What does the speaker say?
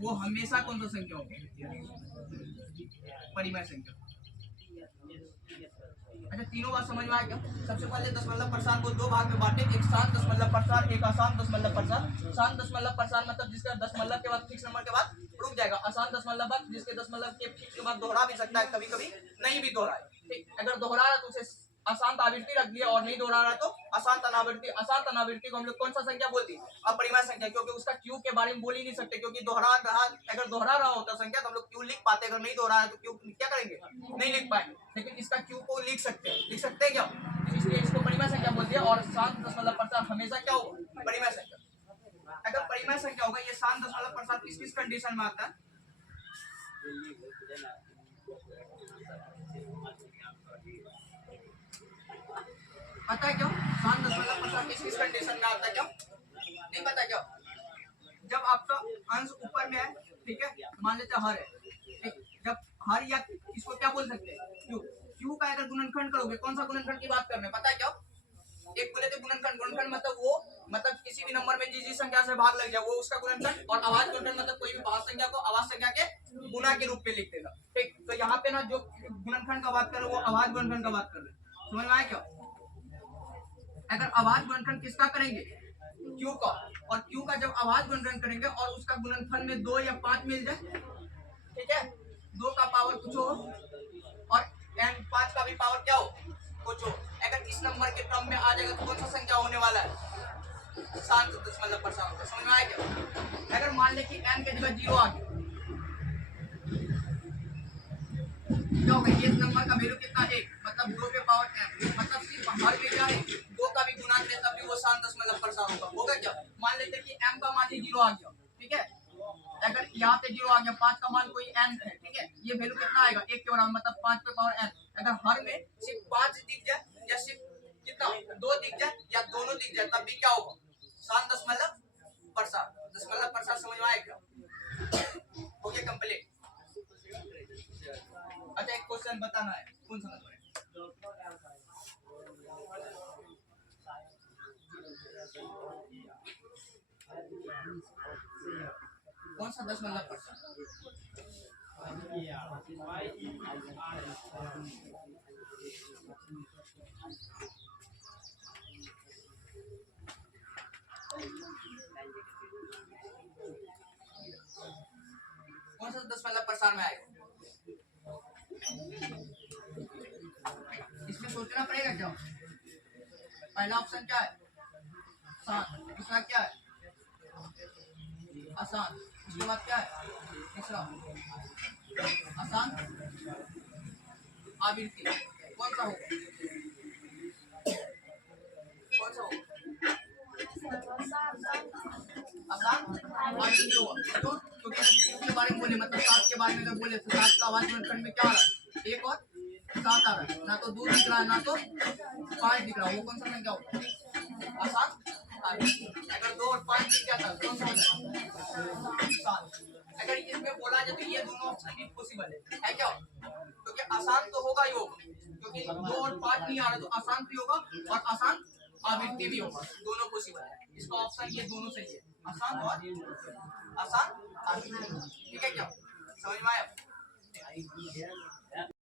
वो हमेशा कौन सा संख्या होगा? परिमेय संख्या। अच्छा, तीनों बात समझ में आ गया। सबसे पहले दशमलव प्रसार को दो भाग में बांटे, एक शांत दशमलव प्रसार, एक अशांत दशमलव प्रसार। शांत दशमलव प्रसार मतलब जिसका दशमलव के बाद फिक्स नंबर के बाद रुक जाएगा। अशांत दशमलव जिसके दशमलव के फिक्स के बाद दोहरा भी सकता है, कभी कभी नहीं भी दोहराए। ठीक, अगर दोहरा रहा तो उसे अशांत आवृत्ति रख दिया, और नहीं दोहरा रहा तो अशांत अनावृत्ति। अशांत अनावृत्ति को हम लोग कौन सा संख्या बोलती है? अपरिमेय संख्या, क्योंकि उसका क्यू के बारे में बोल ही नहीं सकते, क्योंकि दोहरा रहा, अगर दोहरा रहा होता संख्या तो हम लोग क्यू लिख पाते, अगर नहीं दोहरा है तो क्यू क्या करेंगे? नहीं लिख पाएंगे। लेकिन इसका क्यू को लिख सकते हैं, लिख सकते हैं क्या? इसलिए इसको परिमेय संख्या बोलते हैं। और शांत दशमलव प्रसार हमेशा क्या होगा? परिमेय संख्या। अगर परिमेय संख्या होगा, ये शांत दशमलव प्रसार किस किस कंडीशन में आता है? पता है क्यों? शांत दशमलव प्रसार किस किस कंडीशन में आता है? क्यों नहीं पता? क्यों? जब आपका अंश ऊपर में है, ठीक है, मान लेते हर है, ठीक, जब हर या इसको क्या बोल सकते हैं? क्यू। क्यू का अगर गुणनखंड करोगे, कौन सा गुणनखंड की बात कर रहे हैं? पता है क्या? एक बोले थे गुणनखंड। गुणनखंड मतलब वो, मतलब किसी भी नंबर में जिस संख्या से भाग लग जाए वो उसका गुणनखंड। और आवाज गुणनखंड मतलब कोई भी भाग संख्या को आवाज संख्या के गुना के रूप में लिख देगा। ठीक, तो यहाँ पे ना जो गुणनखंड का बात कर रहे वो आवाज गुणनखंड का बात कर रहे। समझ में आया क्या? अगर आवाज गुणनखंड किसका करेंगे? क्यू का। और क्यू का जब आवाज गुणनखंड करेंगे और उसका गुणनफल में 2 या 5 मिल जाए, ठीक है, 2 का पावर कुछ हो और n 5 का भी पावर क्या हो, कुछ हो, अगर इस नंबर के क्रम में आ जाएगा तो कौन सा संख्या होने वाला है? शांत दशमलव प्रसार होगा। समझ में आया क्या? अगर मान ले कि n के जगह 0 आ गया, क्या होगा? इस नंबर का वैल्यू कितना? 1, मतलब 2 पे पावर n, मतलब सिर्फ हर में क्या है? 2 का भी गुणा करें तब भी वो शांत दशमलव प्रसार होगा क्या? मान लेते कि m का मान ही 0 आ गया, ठीक है, अगर यहाँ पे 0 आ गया, 5 का मान कोई n है, ठीक है, ये वैल्यू कितना आएगा? 1 के बराबर, मतलब 5 पे पावर n। अगर हर में सिर्फ 5 दिख जाए या सिर्फ कितना 2 दिख जाए या दोनों दिख जाए तब भी क्या होगा? शांत दशमलव प्रसार। दशमलव प्रसार समझ में आया क्या? हो गया कंप्लीट। अच्छा, एक क्वेश्चन बताना है, कौन सा नंबर है? कौन सा दशमलव प्रसार? कौन सा दशमलव प्रसार में आएगा? इसमें सोचना पड़ेगा क्या? पहला ऑप्शन क्या है? शांत। दूसरा क्या है? अशांत। उसके बाद क्या है? तीसरा अशांत आवृत्ति। कौन सा होगा? कौन सा होगा? अशांत आवृत्ति होगा। तो क्योंकि इसके बारे में बोले, मतलब 7 के बारे में अगर बोले तो 7 का आवाज गुणनखंड में क्या आ रहा है? 1 और 7 आ रहा है, ना तो 2 दिख रहा है ना तो 5 दिख रहा है। वो कौन सा संख्या होगा? अशांत आवृत्ति। अगर 2 और 5 दिख जाता है कौन सा हो जाएगा? अगर इसमें बोला जाए तो ये दोनों ऑप्शन भी पॉसिबल है क्या? क्योंकि आसान तो होगा ही होगा, क्योंकि 2 और 5 नहीं आ रहा तो आसान भी होगा और आसान आवृत्ति भी होगा, दोनों पॉसिबल है। इसका ऑप्शन ये दोनों सही है, आसान और आसान आवृत्ति। ठीक है क्या? समझ में आया?